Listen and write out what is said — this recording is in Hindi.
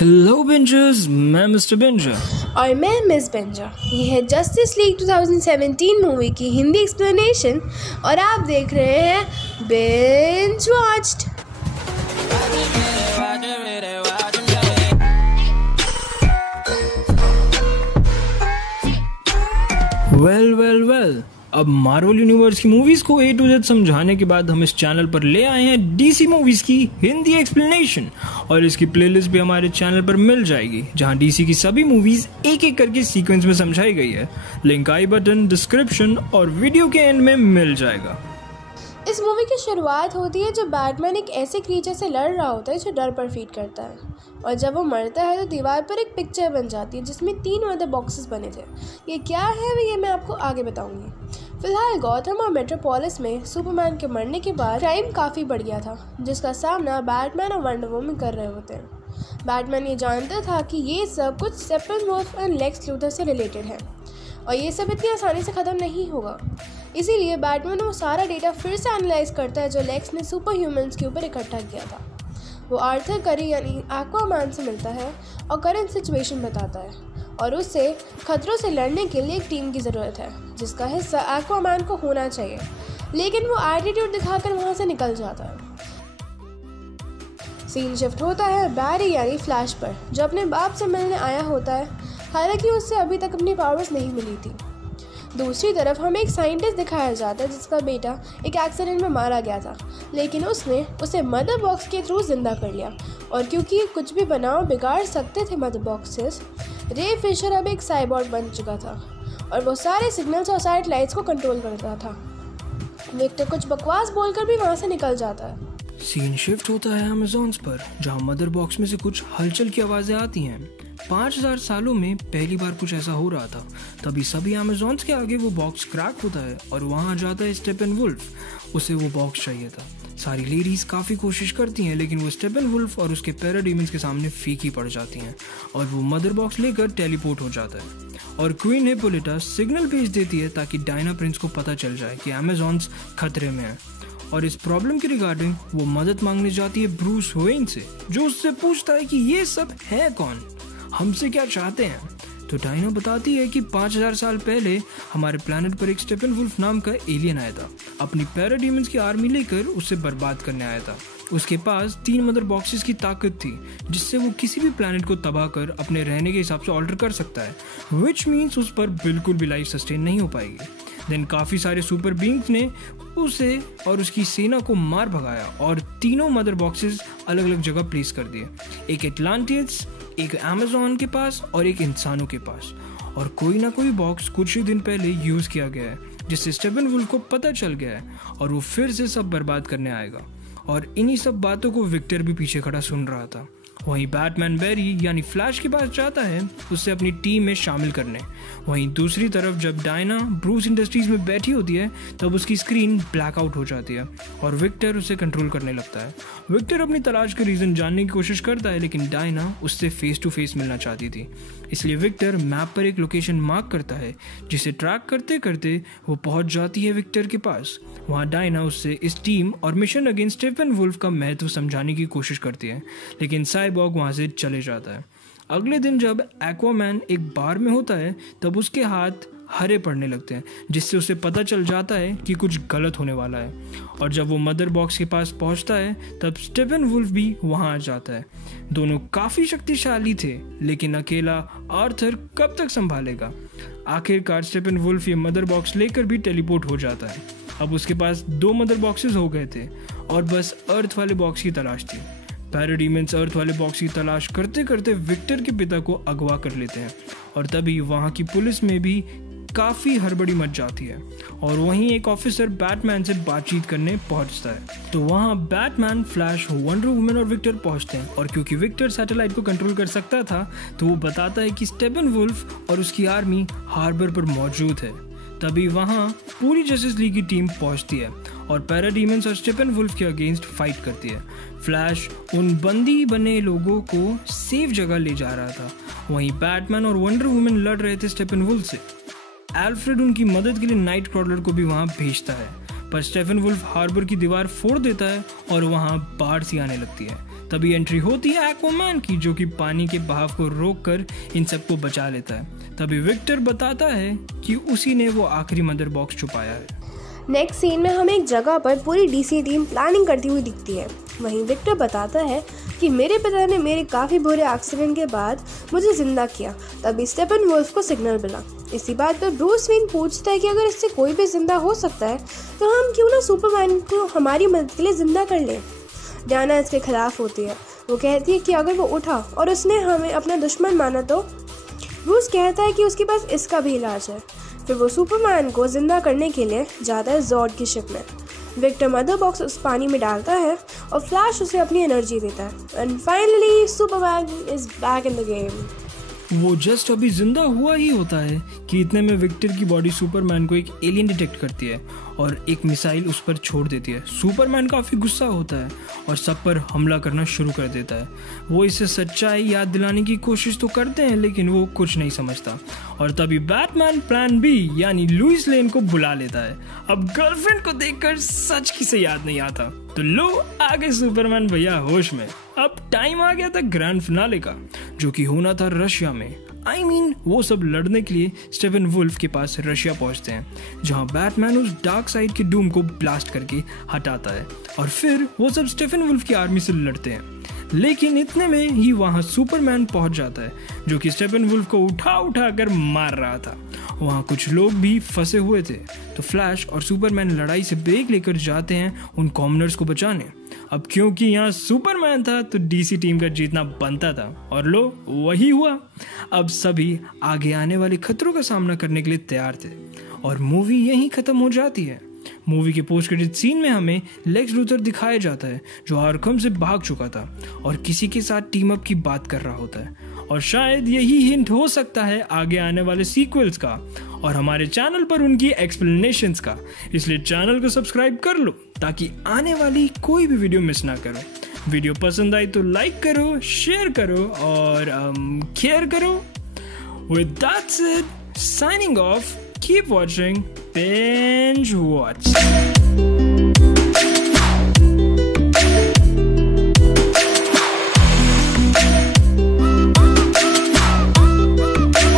हेलो बेंजर्स, मैं मिस्टर बेंजर और मैं मिस बेंजा। ये है जस्टिस लीग 2017 मूवी की हिंदी एक्सप्लेनेशन और आप देख रहे हैं बिंज वॉच्ड। वेल अब मार्वल यूनिवर्स की मूवीज को A to Z समझाने के बाद हम इस चैनल पर ले आए हैं डीसी मूवीज की हिंदी एक्सप्लेनेशन। और इसकी प्लेलिस्ट भी हमारे चैनल पर मिल जाएगी, जहां डीसी की सभी मूवीज एक एक करके सीक्वेंस में समझाई गई है। लिंक आई बटन, डिस्क्रिप्शन और वीडियो के एंड में मिल जाएगा। इस मूवी की शुरुआत होती है जब बैटमैन एक ऐसे क्रीचर से लड़ रहा होता है जो डर पर फीड करता है, और जब वो मरता है तो दीवार पर एक पिक्चर बन जाती है जिसमें 3 मदर बॉक्सेस बने थे। ये क्या है ये मैं आपको आगे बताऊंगी। फिलहाल गॉथम और मेट्रोपोलिस में सुपरमैन के मरने के बाद क्राइम काफ़ी बढ़ गया था, जिसका सामना बैटमैन और वंडर वुमन कर रहे होते हैं। बैटमैन ये जानता था कि ये सब कुछ स्टेपनवुल्फ और लेक्स लूथर से रिलेटेड है और ये सब इतनी आसानी से ख़त्म नहीं होगा। इसीलिए बैटमैन वो सारा डेटा फिर से एनालाइज करता है जो लेक्स ने सुपर ह्यूमन्स के ऊपर इकट्ठा किया था। वो आर्थर करी यानी एक्वामैन से मिलता है और करंट सिचुएशन बताता है और उससे खतरों से लड़ने के लिए एक टीम की ज़रूरत है जिसका हिस्सा एक्वामैन को होना चाहिए, लेकिन वो एटीट्यूड दिखाकर वहाँ से निकल जाता है। सीन शिफ्ट होता है बैरी यानी फ्लैश पर, जो अपने बाप से मिलने आया होता है, हालांकि उससे अभी तक अपनी पावर्स नहीं मिली थी। दूसरी तरफ हमें एक साइंटिस्ट दिखाया जाता है जिसका बेटा एक एक्सीडेंट में मारा गया था, लेकिन उसने उसे मदर बॉक्स के थ्रू जिंदा कर लिया। और क्योंकि कुछ भी बनाव बिगाड़ सकते थे मदर बॉक्सेस, रे फिशर अब एक साइबॉर्ग बन चुका था और वो सारे सिग्नल्स और सैटेलाइट्स को कंट्रोल करता था। विक्टर कुछ बकवास बोलकर भी वहाँ से निकल जाता है। सीन शिफ्ट होता है अमेज़ॉन्स पर, जहां मदर बॉक्स में से कुछ हलचल की आवाजें आती हैं। 5000 सालों में पहली बार कुछ ऐसा हो रहा था। तभी सभी अमेज़ॉन्स के आगे वो बॉक्स क्रैक होता है और वहां आ जाता है स्टेपनवुल्फ। उसे वो बॉक्स चाहिए था। सारी लेडीज काफी कोशिश करती हैं, लेकिन वो स्टेपनवुल्फ और उसके पैराडीमंस के सामने फीकी पड़ जाती हैं और वो मदर बॉक्स लेकर टेलीपोर्ट हो जाता है। और क्वीन हिप्पोलिटा सिग्नल भेज देती है ताकि डायना प्रिंस को पता चल जाए कि अमेज़ॉन्स खतरे में है। और इस प्रॉब्लम के रिगार्डिंग वो मदद मांगने जाती है ब्रूस वेन से, जो उससे पूछता है कि ये सब है कौन, हमसे क्या चाहते हैं। तो डायना बताती है कि 5000 साल पहले हमारे प्लेनेट पर एक स्टेपनवुल्फ नाम का एलियन आया था, अपनी पैराडीमंस की आर्मी लेकर उसे बर्बाद करने आया था। उसके पास 3 मदर बॉक्सेस की ताकत थी, जिससे वो किसी भी प्लेनेट को तबाह कर अपने रहने के हिसाब से ऑल्टर कर सकता है, विच मीन्स उस पर बिल्कुल भी लाइफ सस्टेन नहीं हो पाएगी। देन काफ़ी सारे सुपर बींग्स ने उसे और उसकी सेना को मार भगाया और तीनों मदर बॉक्सेस अलग अलग जगह प्लेस कर दिए, एक एटलांटिस, एक अमेज़ॉन के पास और एक इंसानों के पास। और कोई ना कोई बॉक्स कुछ ही दिन पहले यूज़ किया गया है, जिससे स्टेपनवुल्फ को पता चल गया है और वो फिर से सब बर्बाद करने आएगा। और इन्हीं सब बातों को विक्टर भी पीछे खड़ा सुन रहा था। वहीं बैटमैन बैरी यानी फ्लैश के पास जाता है उससे अपनी टीम में शामिल करने। वहीं दूसरी तरफ जब डायना ब्रूस इंडस्ट्रीज में बैठी होती है तब उसकी स्क्रीन ब्लैकआउट हो जाती है और विक्टर उसे कंट्रोल करने लगता है। विक्टर अपनी तलाश का रीज़न जानने की कोशिश करता है, लेकिन डायना उससे फेस टू फेस मिलना चाहती थी। इसलिए विक्टर मैप पर एक लोकेशन मार्क करता है, जिसे ट्रैक करते करते वो पहुंच जाती है विक्टर के पास। वहाँ डायना उससे इस टीम और मिशन अगेंस्ट स्टेपनवुल्फ का महत्व समझाने की कोशिश करती है, लेकिन साइबॉर्ग वहाँ से चले जाता है। अगले दिन जब एक्वामैन एक बार में होता है तब उसके हाथ हरे पड़ने लगते हैं, जिससे उसे पता चल जाता है कि कुछ गलत होने वाला है। और जब वो मदर बॉक्स के पास पहुंचता है तब स्टेपनवुल्फ भी वहां आ जाता है। दोनों काफ़ी शक्तिशाली थे, लेकिन अकेला आर्थर कब तक संभालेगा। आखिरकार स्टेपनवुल्फ ये मदर बॉक्स लेकर भी टेलीपोर्ट हो जाता है। अब उसके पास 2 मदर बॉक्सेस हो गए थे और बस अर्थ वाले बॉक्स की तलाश थी। पैराडीमंस अर्थ वाले बॉक्स की तलाश करते करते विक्टर के पिता को अगवा कर लेते हैं और तभी वहाँ की पुलिस में भी काफ़ी हड़बड़ी मच जाती है और वहीं एक ऑफिसर बैटमैन से बातचीत करने पहुंचता है। तो वहाँ बैटमैन, फ्लैश, वंडर वुमन और विक्टर पहुंचते हैं और क्योंकि विक्टर सैटेलाइट को कंट्रोल कर सकता था तो वो बताता है कि स्टेपनवुल्फ और उसकी आर्मी हार्बर पर मौजूद है। तभी वहाँ पूरी जस्टिस लीग की टीम पहुंचती है और पैराडीमंस और स्टेपनवुल्फ के अगेंस्ट फाइट करती है। फ्लैश उन बंदी बने लोगों को सेफ जगह ले जा रहा था, वहीं बैटमैन और वंडर वुमन लड़ रहे थे स्टेपनवुल्फ से। एल्फ्रेड उनकी मदद के लिए नाइट क्रॉलर को भी वहाँ भेजता है, पर स्टेपनवुल्फ हार्बर की दीवार फोड़ देता है और वहाँ बाढ़ सी आने लगती है। तभी एंट्री होती है एक्वामैन की, जो कि पानी के बहाव को रोककर इन सबको बचा लेता है। तभी विक्टर बताता है कि उसी ने वो आखिरी मदर बॉक्स छुपाया है। नेक्स्ट सीन में हमें एक जगह पर पूरी डीसी टीम प्लानिंग करती हुई दिखती है। वहीं विक्टर बताता है कि मेरे पिता ने मेरे काफ़ी बुरे एक्सीडेंट के बाद मुझे ज़िंदा किया, तभी स्टेफनवुल्फ को सिग्नल मिला। इसी बात पर ब्रूस वेन पूछता है कि अगर इससे कोई भी ज़िंदा हो सकता है तो हम क्यों ना सुपरमैन को हमारी मदद के लिए ज़िंदा कर लें। डायना इसके खिलाफ होती है। वो कहती है कि अगर वो उठा और उसने हमें अपना दुश्मन माना तो। ब्रूस कहता है कि उसके पास इसका भी इलाज है। फिर वो सुपरमैन को जिंदा करने के लिए जाता है जॉर्ड की शिप में। विक्टर मदर बॉक्स उस पानी में डालता है और फ्लैश उसे अपनी एनर्जी देता है। And finally Superman is back in the game. वो जस्ट अभी जिंदा हुआ ही होता है कि इतने में विक्टर की बॉडी सुपरमैन को एक एलियन डिटेक्ट करती है और एक मिसाइल उस पर छोड़ देती है। सुपरमैन काफ़ी गुस्सा होता है और सब पर हमला करना शुरू कर देता है। वो इसे सच्चाई याद दिलाने की कोशिश तो करते हैं, लेकिन वो कुछ नहीं समझता। और तभी बैटमैन प्लान बी यानी लुइस लेन को बुला लेता है। अब गर्लफ्रेंड को देखकर सच किसे याद नहीं आता। तो लो आगे सुपरमैन भैया होश में। अब टाइम आ गया था ग्रैंड फिनाले का, जो कि होना था रशिया में। वो सब लड़ने के लिए स्टेफनवुल्फ के पास रशिया पहुंचते हैं, जहां बैटमैन उस डार्क साइड के डूम को ब्लास्ट करके हटाता है और फिर वो सब स्टेफनवुल्फ की आर्मी से लड़ते हैं। लेकिन इतने में ही वहां सुपरमैन पहुंच जाता है, जो कि स्टेफनवुल्फ को उठा कर मार रहा था। वहां कुछ लोग भी फंसे हुए थे, तो फ्लैश और सुपरमैन लड़ाई से ब्रेक लेकर जाते हैं उन कॉमनर्स को बचाने। अब क्योंकि यहाँ सुपरमैन था तो डीसी टीम का जीतना बनता था, और लो वही हुआ। अब सभी आगे आने वाले खतरों का सामना करने के लिए तैयार थे और मूवी यहीं खत्म हो जाती है। मूवी के पोस्ट क्रेडिट सीन में हमें लेक्स लूथर दिखाया जाता है, जो आर्कम से भाग चुका था और किसी के साथ टीम अप की बात कर रहा होता है। और शायद यही हिंट हो सकता है आगे आने वाले सीक्वल्स का और हमारे चैनल पर उनकी एक्सप्लेनेशंस का। इसलिए चैनल को सब्सक्राइब कर लो ताकि आने वाली कोई भी वीडियो मिस ना करो। वीडियो पसंद आई तो लाइक करो, शेयर करो और केयर करो। With that said, signing off. Keep watching. Binge watch.